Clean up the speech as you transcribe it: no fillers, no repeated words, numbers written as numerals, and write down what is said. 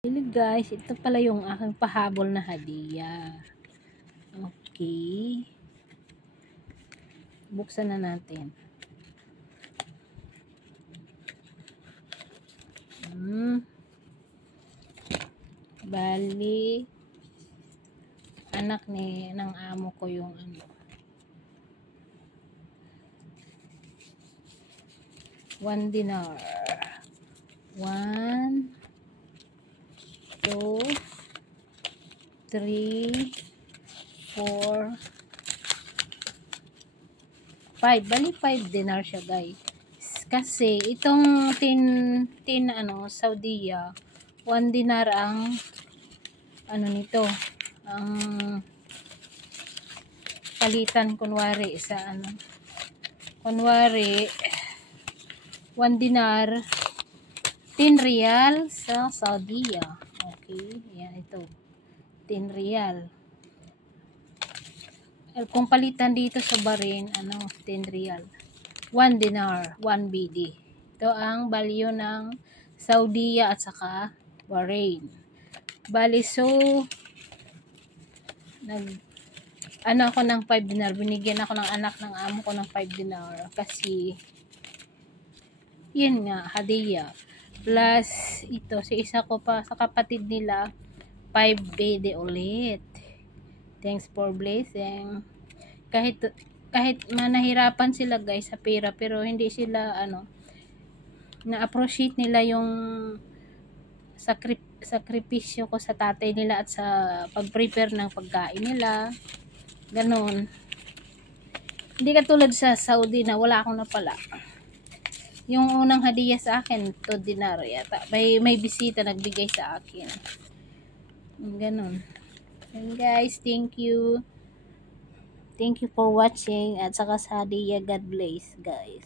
Hello guys, ito pala yung aking pahabol na hadiah. Okay. Buksan na natin. Bali, anak ng amo ko yung ano. 1 dinar. 1, 2, 3, 4, 5. Bali 5 dinar siya guys. Kasi itong tin Saudiya, 1 dinar ang ano nito, ang palitan kunwari sa ano. Kunwari 1 dinar 10 riyal sa Saudiya. Okay, yan ito. 10 riyal. Kung palitan dito sa Bahrain, 10 riyal. 1 dinar, 1 BD. Ito ang value ng Saudiya at saka Bahrain. Bali, so, ako ng 5 dinar. Binigyan ako ng anak ng amo ko ng 5 dinar. Kasi, yun nga, hadiah. Plus, ito, si isa ko pa, sa kapatid nila, 5 BD ulit. Thanks for blessing. Kahit manahirapan sila guys sa pera, pero hindi sila na-appreciate nila yung sakripisyo ko sa tatay nila at sa pag-prepare ng pagkain nila. Ganon. Hindi katulad sa Saudi na wala akong napala. Yung unang hadiah sa akin, 2 dinar yata. May bisita nagbigay sa akin. Ganon. And guys, thank you. Thank you for watching at saka sa hadiah. God bless guys.